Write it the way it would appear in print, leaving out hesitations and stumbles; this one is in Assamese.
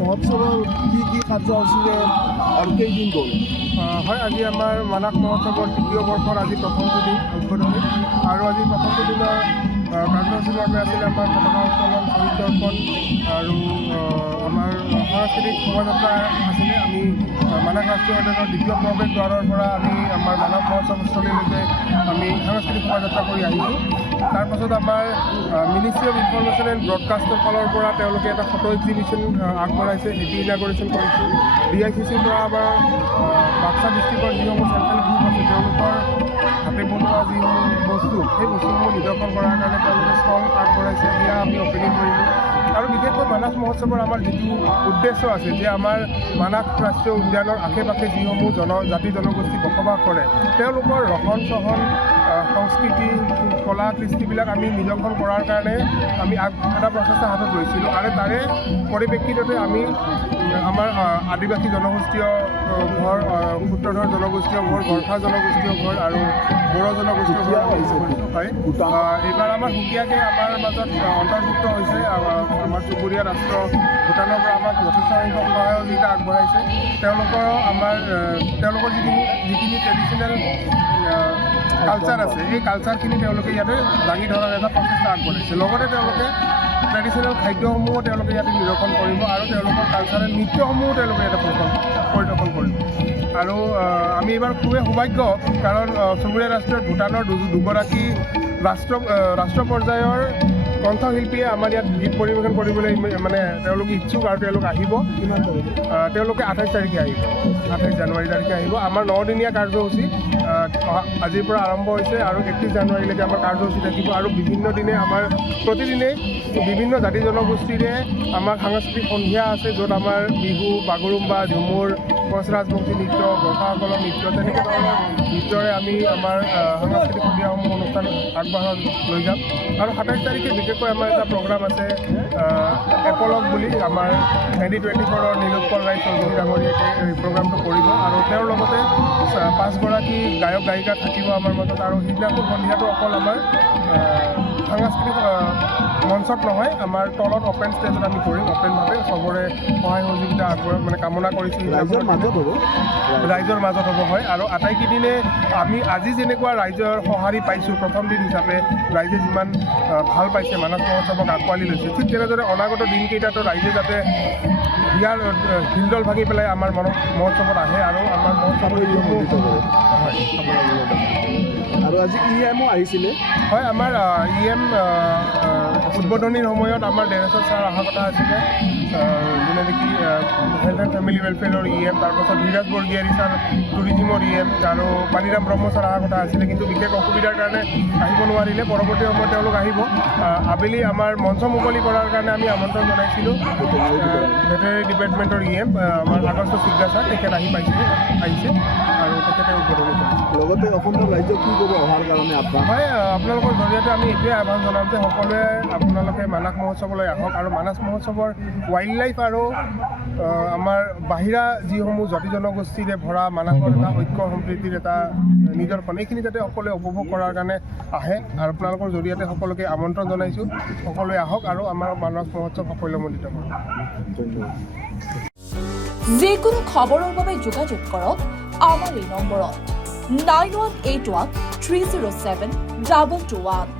মহোৎসৱৰ কি কাৰ্যসূচীৰে আৰু কেইদিন গ'ল? হয়, আজি আমাৰ মানাস মহোৎসৱৰ তৃতীয় বৰ্ষৰ আজি প্ৰথমটো দিন উদ্বোধনী আৰু আজি প্ৰথমটো দিনৰ কাৰ্যসূচী মৰ্মে আছিলে আমাৰ পতাকা উত্তোলন, শহীদ দৰ্পণ আৰু আমাৰ সাংস্কৃতিক শোভাযাত্ৰা আছিলে। আমি মানাস ৰাষ্ট্ৰীয় উদ্যানৰ দ্বিতীয় প্ৰৱেশ দ্বাৰৰ পৰা আমি আমাৰ মানাস মহোৎসৱস্থলীলৈকে আমি সাংস্কৃতিক শোভাযাত্ৰা কৰি আহিছোঁ। তাৰপাছত আমাৰ মিনিষ্ট্ৰী অফ ইনফৰমেশ্যন এণ্ড ব্ৰডকাষ্টৰ ফালৰ পৰা তেওঁলোকে এটা ফটো এক্সিবিশ্যন আগবঢ়াইছে, সেইটো ইনাগৰেশ্যন কৰিছোঁ। DICCৰ পৰা আমাৰ বাক্সা ডিষ্ট্ৰিক্টৰ যিসমূহ চেল্ফ হেল্প গ্ৰুপ আছে তেওঁলোকৰ হাতে বনোৱা যিসমূহ বস্তু, সেই বস্তুসমূহ নিদৰ্শন কৰাৰ কাৰণে তেওঁলোকে ষ্টল আগবঢ়াইছে, সেয়া আমি অপেনিং কৰিলোঁ। আৰু বিশেষকৈ মানাস মহোৎসৱৰ আমাৰ যিটো উদ্দেশ্য আছে যে আমাৰ মানাস ৰাষ্ট্ৰীয় উদ্যানৰ আশে পাশে যিসমূহ জাতি জনগোষ্ঠী বসবাস কৰে তেওঁলোকৰ ৰহন চহন, সংস্কৃতি, কলা কৃষ্টিবিলাক আমি নিদৰ্শন কৰাৰ কাৰণে আমি এটা প্ৰচেষ্টা হাতত লৈছিলোঁ। আৰু তাৰে পৰিপ্ৰেক্ষিততে আমি আমাৰ আদিবাসী জনগোষ্ঠীয় ঘৰ, সূত্ৰধৰ জনগোষ্ঠীয় ঘৰ, গৰ্খা জনগোষ্ঠীয় ঘৰ আৰু বড়ো জনগোষ্ঠীয় ঘৰ হয়। এইবাৰ আমাৰ সুকীয়াকৈ আমাৰ মাজত অন্তৰ্ভুক্ত হৈছে আমাৰ চুবুৰীয়া ৰাষ্ট্ৰ ভূটানৰ পৰা আমাক যথেষ্ট সংখ্যক সহযোগিতা আগবঢ়াইছে। তেওঁলোকৰ যিখিনি ট্ৰেডিশ্যনেল কালচাৰ আছে এই কালচাৰখিনি তেওঁলোকে ইয়াতে দাঙি ধৰাৰ এটা প্ৰচেষ্টা আগবঢ়াইছে। লগতে তেওঁলোকে ট্ৰেডিশ্যনেল খাদ্যসমূহো তেওঁলোকে ইয়াতে নিদৰ্শন কৰিব আৰু তেওঁলোকৰ কালচাৰেল নৃত্যসমূহো তেওঁলোকে ইয়াতে পৰিদৰ্শন কৰিব। আৰু আমি এইবাৰ খুবেই সৌভাগ্য, কাৰণ চুবুৰীয়া ৰাষ্ট্ৰত ভূটানৰ দুগৰাকী ৰাষ্ট্ৰ পৰ্যায়ৰ কণ্ঠশিল্পীয়ে আমাৰ ইয়াত গীত পৰিৱেশন কৰিবলৈ মানে তেওঁলোকে ইচ্ছুক আৰু তেওঁলোক আহিব। তেওঁলোকে 28 তাৰিখে আহিব, 28 জানুৱাৰী তাৰিখে আহিব। আমাৰ 9দিনীয়া কাৰ্যসূচী আজিৰ পৰা আৰম্ভ হৈছে আৰু 31 জানুৱাৰীলৈকে আমাৰ কাৰ্যসূচী থাকিব। আৰু বিভিন্ন দিনে আমাৰ প্ৰতিদিনে বিভিন্ন জাতি জনগোষ্ঠীৰে আমাৰ সাংস্কৃতিক সন্ধিয়া আছে, য'ত আমাৰ বিহু, বাগৰুম্বা, ঝুমুৰ, কোচ ৰাজবংশী নৃত্য, গোৰ্খাসকলৰ নৃত্য, তেনেকৈ ধৰণৰ নৃত্যৰে আমি আমাৰ সাংস্কৃতিক সন্ধিয়াসমূহ অনুষ্ঠান আগবঢ়াই লৈ যাম। আৰু 27 তাৰিখে বিশেষকৈ আমাৰ এটা প্ৰগ্ৰাম আছে এপলগ বুলি, আমাৰ ND24ৰ নীলোৎপল ৰায় চৌধুৰী ডাঙৰীয়াই এই প্ৰগ্ৰামটো কৰিব আৰু তেওঁৰ লগতে 5গৰাকী গায়ক গায়িকা থাকিব আমাৰ মাজত। আৰু সেইদিনাখন সন্ধিয়াটো অকল আমাৰ সাংস্কৃতিক মঞ্চত নহয়, আমাৰ তলত অপেন ষ্টেজত আমি কৰিম। অপেনভাৱে চবৰে সহায় সহযোগিতা মানে কামনা কৰিছোঁ। ৰাইজৰ মাজত হ'ব হয়। আৰু আটাইকেইদিনে আমি আজি যেনেকুৱা ৰাইজৰ সঁহাৰি পাইছোঁ প্ৰথম দিন হিচাপে, ৰাইজে যিমান ভাল পাইছে মানাস মহোৎসৱক আঁকোৱালি লৈছে, ঠিক তেনেদৰে অনাগত দিনকেইটাতো ৰাইজে যাতে ইয়াৰ হিলদল ভাঙি পেলাই আমাৰ মহোৎসৱত আহে আৰু আমাৰ মহোৎসৱৰ হয়। আৰু আজি EMO আহিছিলে? হয়, আমাৰ EM উদ্বোধনীৰ সময়ত আমাৰ দেৱেশ্বৰ ছাৰ অহা কথা আছিলে, যোনে নেকি হেল্থ এণ্ড ফেমিলি ৱেলফেয়াৰৰ EM, তাৰপাছত ধীৰাজ বৰগীয়াৰী ছাৰ টুৰিজিমৰ EM আৰু পানীৰাম ব্ৰহ্ম ছাৰ অহা কথা আছিলে, কিন্তু বিশেষ অসুবিধাৰ কাৰণে আহিব নোৱাৰিলে। পৰৱৰ্তী সময়ত তেওঁলোক আহিব। আবেলি আমাৰ মঞ্চ মুকলি কৰাৰ কাৰণে আমি আমন্ত্ৰণ জনাইছিলোঁ ভেটেৰিনেৰী ডিপাৰ্টমেণ্টৰ EM আমাৰ আগষ্ট চিগদা ছাৰ, তেখেত আহিছে আৰু তেখেতে উদ্বোধনী কৰিছে। লগতে অসমৰ ৰাইজক কি ক'ব অহাৰ কাৰণে আপোনাৰ? হয়, আপোনালোকৰ জৰিয়তে আমি এইটোৱে আহ্বান জনাম যে সকলোৱে আপোনালোকে মানাস মহোৎসৱলৈ আহক আৰু মানাস মহোৎসৱৰ ৱাইল্ড লাইফ আৰু আমাৰ বাহিৰা যিসমূহ জাতি জনগোষ্ঠীৰে ভৰা মানাসৰ এটা ঐক্য সম্প্ৰীতিৰ এটা নিদৰ্শন, এইখিনি যাতে সকলোৱে উপভোগ কৰাৰ কাৰণে আহে। আৰু আপোনালোকৰ জৰিয়তে সকলোকে আমন্ত্ৰণ জনাইছোঁ, সকলোৱে আহক আৰু আমাৰ মানাস মহোৎসৱ সাফল্যমণ্ডিত কৰক। যিকোনো খবৰৰ বাবে যোগাযোগ কৰক আমাৰ এই নম্বৰত 9181 307 221।